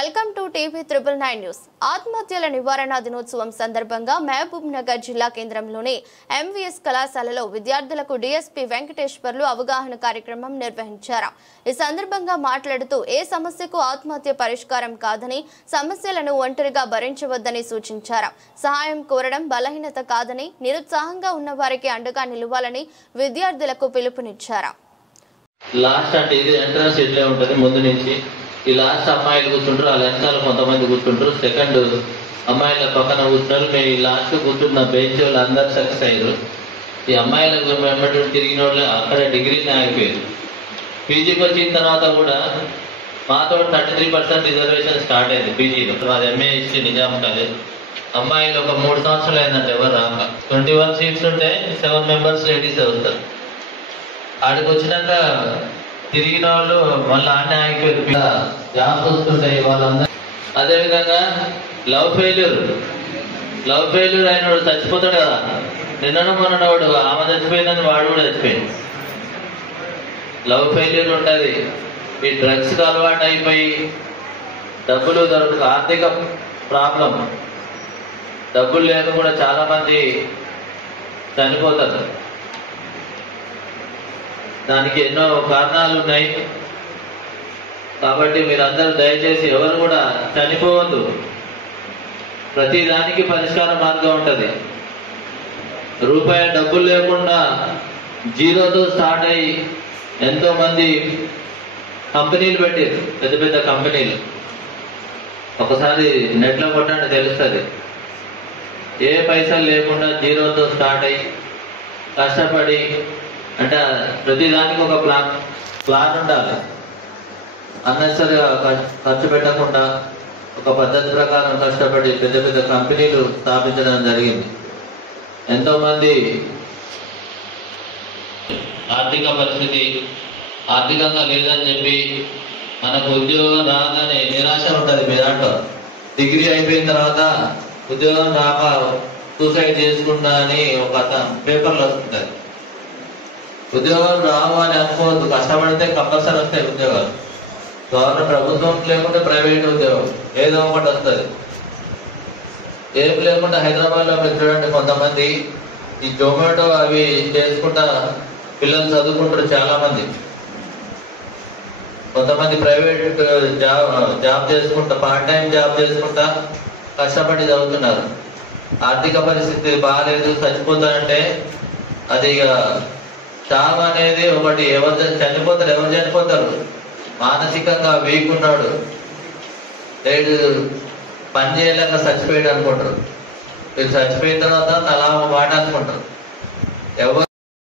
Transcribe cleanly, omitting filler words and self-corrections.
Welcome to TV 999 news. ఆత్మహత్యల నివారణ దినోత్సవం సందర్భంగా మహబూబ్ నగర్ జిల్లా కేంద్రంలోని ఎంవీఎస్ కళాశాలలో విద్యార్థులకు డీఎస్పీ వెంకటేశ్వర్లు అవగాహన కార్యక్రమం నిర్వహించారు. ఈ సందర్భంగా మాట్లాడుతూ ఏ సమస్యకు ఆత్మహత్య పరిష్కారం కాదని, సమస్యలను ఒంటరిగా భరించవద్దని సూచించారు. సహాయం కోరడం బలహీనత కాదని, నిరుత్సాహంగా ఉన్న వారికి అండగా నిలవాలని విద్యార్థులకు పిలుపునిచ్చారు. లాస్ట్ అంటే ఇది ఎంట్రన్స్ ఇట్లే ఉంటుంది. ముందు నుంచి ఈ లాస్ట్ అమ్మాయిలు కూర్చుంటారు, వాళ్ళ వెనకాల కొంతమంది కూర్చుంటారు, సెకండ్ అమ్మాయిల పక్కన కూర్చుంటారు. మేము లాస్ట్ కూర్చున్న బెంచ్ వాళ్ళు అందరు సక్సెస్ అయ్యారు. ఈ అమ్మాయిలకు వెంబడి తిరిగిన వాళ్ళు అక్కడ డిగ్రీని ఆగిపోయారు. పీజీకి వచ్చిన తర్వాత కూడా మాతో 33% రిజర్వేషన్ స్టార్ట్ అయింది పీజీలో. మాది ఎంఏ హిస్టరీ నిజాం కాలేజ్. అమ్మాయిలు ఒక 3 సంవత్సరాలు అయిందంటే ఎవరు రాక 21 సీట్స్ ఉంటే 7 మెంబర్స్ లేడీసే వస్తారు. ఆడికి వచ్చినాక తిరిగిన వాళ్ళు మళ్ళీ ఆడనే ఆగిపోయారు. జాబ్స్ వస్తుంటాయి వాళ్ళందరూ. అదేవిధంగా లవ్ ఫెయిల్యూర్ అయిన వాడు చచ్చిపోతాడు కదా. నిన్న మొన్నవాడు ఆమె చచ్చిపోయిందని వాడు కూడా చచ్చిపోయింది. లవ్ ఫెయిల్యూర్ ఉంటుంది. ఈ డ్రగ్స్కి అలవాటు అయిపోయి డబ్బులు దొరకదు, ఆర్థిక ప్రాబ్లం, డబ్బులు లేక కూడా చాలా మంది చనిపోతారు. దానికి ఎన్నో కారణాలు ఉన్నాయి. కాబట్టి మీరందరూ దయచేసి ఎవరు కూడా చనిపోవద్దు. ప్రతి దానికి పరిష్కార మార్గం ఉంటుంది. రూపాయి డబ్బులు లేకుండా జీరోతో స్టార్ట్ అయ్యి ఎంతో మంది కంపెనీలు పెట్టారు, పెద్ద పెద్ద కంపెనీలు. ఒకసారి నెట్లో కొట్టండి తెలుస్తుంది. ఏ పైసలు లేకుండా జీరోతో స్టార్ట్ అయ్యి కష్టపడి, అంటే ప్రతిదానికి ఒక ప్లాన్ ఉండాలి. అన్నెసరిగా ఖర్చు పెట్టకుండా ఒక పద్ధతి ప్రకారం కష్టపడి పెద్ద పెద్ద కంపెనీలు స్థాపించడం జరిగింది. ఎంతో మంది ఆర్థిక పరిస్థితి ఆర్థికంగా లేదని చెప్పి మనకు ఉద్యోగం రాగానే నిరాశ ఉంటుంది. మీ దాంట్లో డిగ్రీ అయిపోయిన తర్వాత ఉద్యోగం రాక సూసైడ్ చేసుకుంటా అని ఒక పేపర్లు వస్తుంటాయి. ఉద్యోగాలు రావు అని అనుకోవద్దు. కష్టపడితే కంపల్సరీ వస్తాయి ఉద్యోగాలు. గవర్నమెంట్ ప్రభుత్వం లేకుంటే ప్రైవేట్ ఉద్యోగం ఏదో ఒకటి వస్తుంది. ఏం లేకుండా హైదరాబాద్లో మీరు చూడండి, కొంతమంది ఈ జొమాటో అవి చేసుకుంటా పిల్లలు చదువుకుంటారు చాలా మంది. కొంతమంది ప్రైవేట్ జాబ్ చేసుకుంటా, పార్ట్ టైం జాబ్ చేసుకుంటా కష్టపడి చదువుతున్నారు. ఆర్థిక పరిస్థితి బాగాలేదు, చచ్చిపోతారంటే అది ఇక చావు అనేది ఒకటి. ఎవరు చనిపోతారు మానసికంగా వీక్ ఉన్నాడు, లేడు పని చేయలేక చచ్చిపోయాడు అనుకుంటారు. వీళ్ళు చచ్చిపోయిన తర్వాత తలా మాట అనుకుంటారు. ఎవరు